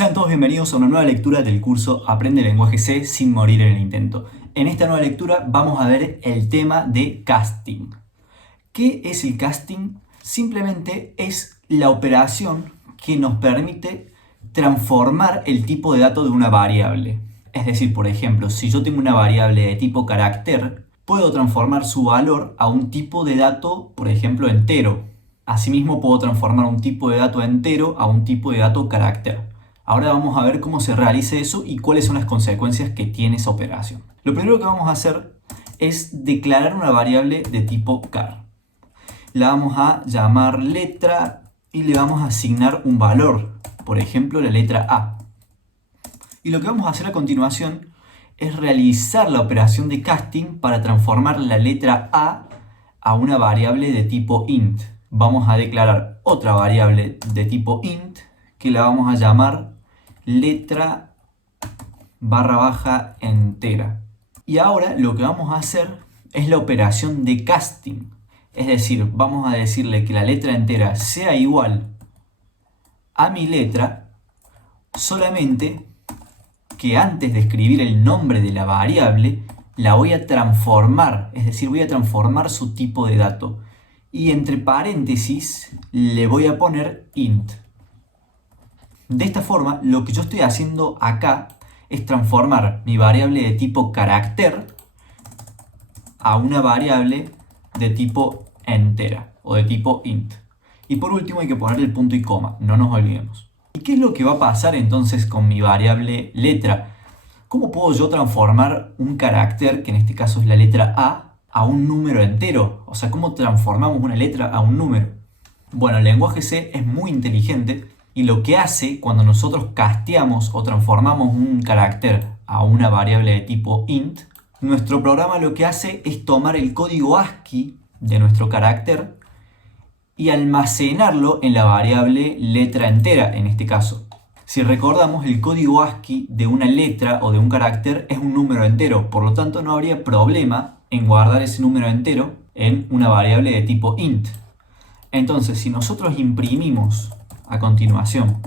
Sean todos bienvenidos a una nueva lectura del curso Aprende Lenguaje C sin morir en el intento. En esta nueva lectura vamos a ver el tema de casting. ¿Qué es el casting? Simplemente es la operación que nos permite transformar el tipo de dato de una variable. Es decir, por ejemplo, si yo tengo una variable de tipo carácter, puedo transformar su valor a un tipo de dato, por ejemplo, entero. Asimismo, puedo transformar un tipo de dato entero a un tipo de dato carácter. Ahora vamos a ver cómo se realiza eso y cuáles son las consecuencias que tiene esa operación. Lo primero que vamos a hacer es declarar una variable de tipo char. La vamos a llamar letra y le vamos a asignar un valor, por ejemplo la letra A. Y lo que vamos a hacer a continuación es realizar la operación de casting para transformar la letra a una variable de tipo int. Vamos a declarar otra variable de tipo int que la vamos a llamar letra barra baja entera. Y ahora lo que vamos a hacer es la operación de casting. Es decir, vamos a decirle que la letra entera sea igual a mi letra, solamente que antes de escribir el nombre de la variable, la voy a transformar. Es decir, voy a transformar su tipo de dato. Y entre paréntesis le voy a poner int. De esta forma, lo que yo estoy haciendo acá es transformar mi variable de tipo carácter a una variable de tipo entera o de tipo int. Y por último hay que poner el punto y coma, no nos olvidemos. ¿Y qué es lo que va a pasar entonces con mi variable letra? ¿Cómo puedo yo transformar un carácter, que en este caso es la letra a un número entero? O sea, ¿cómo transformamos una letra a un número? Bueno, el lenguaje C es muy inteligente y lo que hace cuando nosotros casteamos o transformamos un carácter a una variable de tipo int, nuestro programa lo que hace es tomar el código ASCII de nuestro carácter y almacenarlo en la variable letra entera en este caso. Si recordamos, el código ASCII de una letra o de un carácter es un número entero, por lo tanto no habría problema en guardar ese número entero en una variable de tipo int. Entonces, si nosotros imprimimos a continuación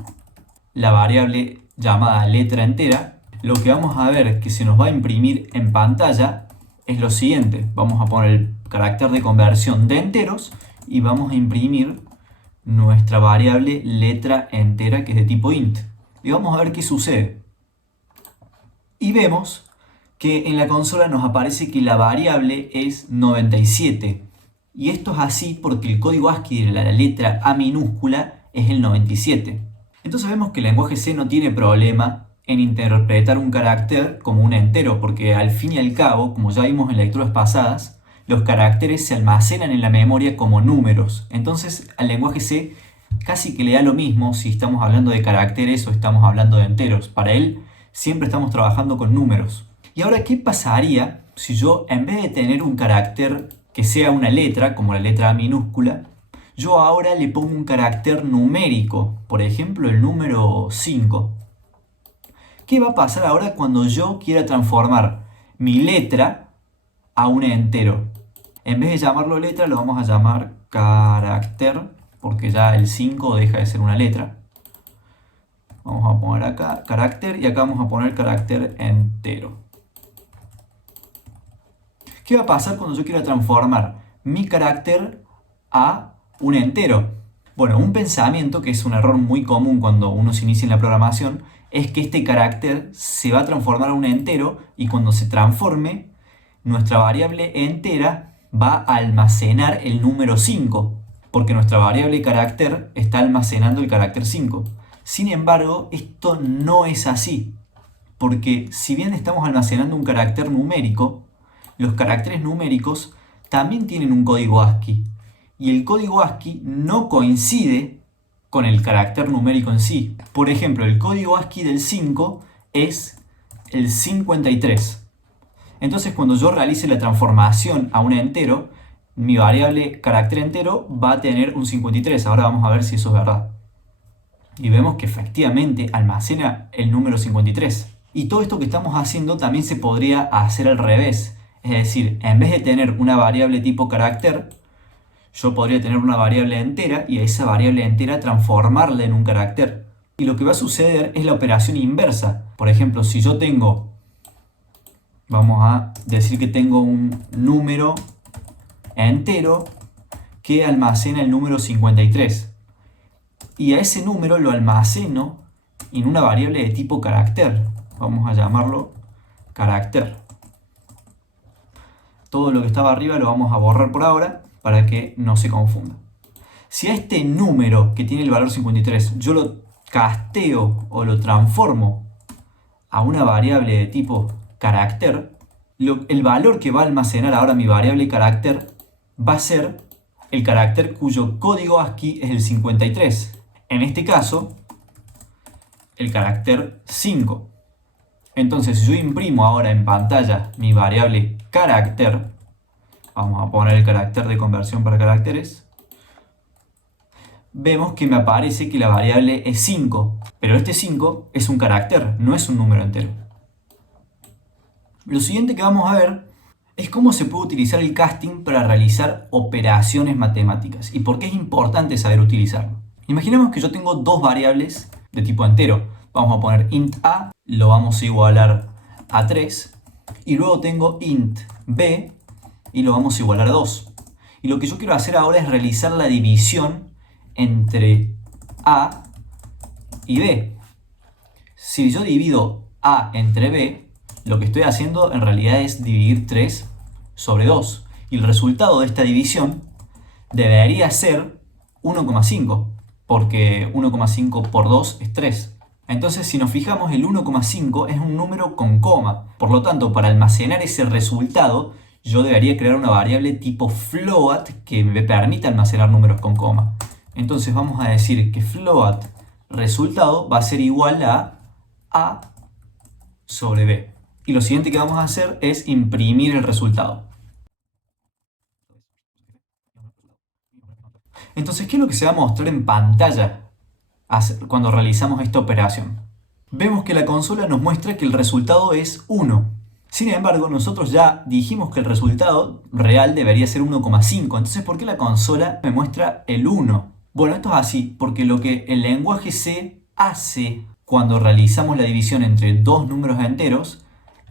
la variable llamada letra entera, lo que vamos a ver que se nos va a imprimir en pantalla es lo siguiente. Vamos a poner el carácter de conversión de enteros y vamos a imprimir nuestra variable letra entera que es de tipo int. Y vamos a ver qué sucede. Y vemos que en la consola nos aparece que la variable es 97. Y esto es así porque el código ASCII de la letra A minúscula es el 97. Entonces vemos que el lenguaje C no tiene problema en interpretar un carácter como un entero, porque al fin y al cabo, como ya vimos en lecturas pasadas, los caracteres se almacenan en la memoria como números. Entonces al lenguaje C casi que le da lo mismo si estamos hablando de caracteres o estamos hablando de enteros. Para él siempre estamos trabajando con números. Y ahora, ¿qué pasaría si yo, en vez de tener un carácter que sea una letra, como la letra A minúscula, yo ahora le pongo un carácter numérico, por ejemplo el número 5? ¿Qué va a pasar ahora cuando yo quiera transformar mi letra a un entero? En vez de llamarlo letra, lo vamos a llamar carácter, porque ya el 5 deja de ser una letra. Vamos a poner acá carácter y acá vamos a poner carácter entero. ¿Qué va a pasar cuando yo quiera transformar mi carácter a un entero? Bueno, un pensamiento que es un error muy común cuando uno se inicia en la programación es que este carácter se va a transformar a un entero y cuando se transforme, nuestra variable entera va a almacenar el número 5, porque nuestra variable carácter está almacenando el carácter 5. Sin embargo, esto no es así, porque si bien estamos almacenando un carácter numérico, los caracteres numéricos también tienen un código ASCII y el código ASCII no coincide con el carácter numérico en sí. Por ejemplo, el código ASCII del 5 es el 53. Entonces, cuando yo realice la transformación a un entero, mi variable carácter entero va a tener un 53. Ahora vamos a ver si eso es verdad. Y vemos que efectivamente almacena el número 53. Y todo esto que estamos haciendo también se podría hacer al revés. Es decir, en vez de tener una variable tipo carácter, yo podría tener una variable entera y a esa variable entera transformarla en un carácter. Y y lo que va a suceder es la operación inversa. Por ejemplo, si yo tengo, vamos a decir que tengo un número entero que almacena el número 53. Y a ese número lo almaceno en una variable de tipo carácter. Vamos a llamarlo carácter. Todo lo que estaba arriba lo vamos a borrar por ahora para que no se confunda. Si a este número que tiene el valor 53 yo lo casteo o lo transformo a una variable de tipo carácter, el valor que va a almacenar ahora mi variable carácter va a ser el carácter cuyo código ASCII es el 53. En este caso, el carácter 5. Entonces, si yo imprimo ahora en pantalla mi variable carácter, vamos a poner el carácter de conversión para caracteres, vemos que me aparece que la variable es 5, pero este 5 es un carácter, no es un número entero. Lo siguiente que vamos a ver es cómo se puede utilizar el casting para realizar operaciones matemáticas y por qué es importante saber utilizarlo. Imaginemos que yo tengo dos variables de tipo entero. Vamos a poner int a, lo vamos a igualar a 3, y luego tengo int b, y lo vamos a igualar a 2. Y lo que yo quiero hacer ahora es realizar la división entre a y b. Si yo divido a entre b, lo que estoy haciendo en realidad es dividir 3 sobre 2. Y el resultado de esta división debería ser 1,5, porque 1,5 por 2 es 3. Entonces, si nos fijamos, el 1,5 es un número con coma. Por lo tanto, para almacenar ese resultado, yo debería crear una variable tipo float que me permita almacenar números con coma. Entonces vamos a decir que float resultado va a ser igual a sobre b. Y lo siguiente que vamos a hacer es imprimir el resultado. Entonces, ¿qué es lo que se va a mostrar en pantalla cuando realizamos esta operación? Vemos que la consola nos muestra que el resultado es 1. Sin embargo, nosotros ya dijimos que el resultado real debería ser 1,5. Entonces, ¿por qué la consola me muestra el 1? Bueno, esto es así porque lo que el lenguaje C hace cuando realizamos la división entre dos números enteros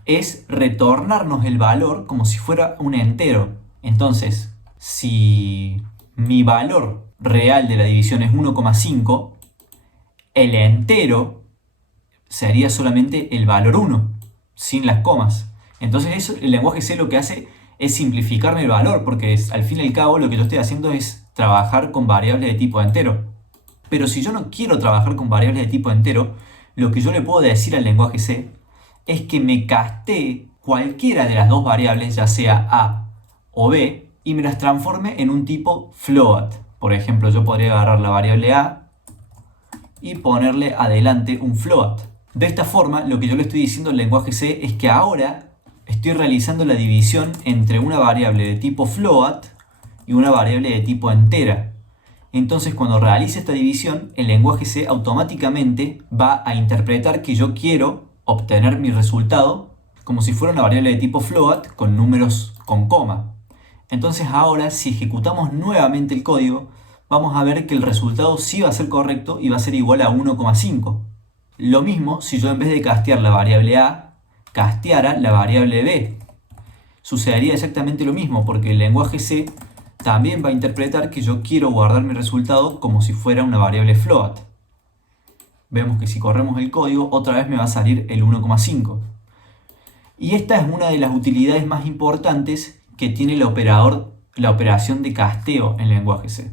es retornarnos el valor como si fuera un entero. Entonces, si mi valor real de la división es 1,5, el entero sería solamente el valor 1, sin las comas. Entonces eso, el lenguaje C lo que hace es simplificarme el valor, porque al fin y al cabo lo que yo estoy haciendo es trabajar con variables de tipo entero. Pero si yo no quiero trabajar con variables de tipo entero, lo que yo le puedo decir al lenguaje C es que me castee cualquiera de las dos variables, ya sea A o B, y me las transforme en un tipo float. Por ejemplo, yo podría agarrar la variable A y ponerle adelante un float. De esta forma, lo que yo le estoy diciendo al lenguaje C es que ahora estoy realizando la división entre una variable de tipo float y una variable de tipo entera. Entonces, cuando realice esta división, el lenguaje C automáticamente va a interpretar que yo quiero obtener mi resultado como si fuera una variable de tipo float con números con coma. Entonces ahora, si ejecutamos nuevamente el código, vamos a ver que el resultado sí va a ser correcto y va a ser igual a 1,5. Lo mismo si yo en vez de castear la variable A, casteara la variable B. Sucedería exactamente lo mismo porque el lenguaje C también va a interpretar que yo quiero guardar mi resultado como si fuera una variable float. Vemos que si corremos el código, otra vez me va a salir el 1,5. Y esta es una de las utilidades más importantes que tiene la operación de casteo en lenguaje C.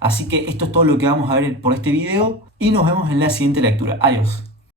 Así que esto es todo lo que vamos a ver por este video y nos vemos en la siguiente lectura. Adiós.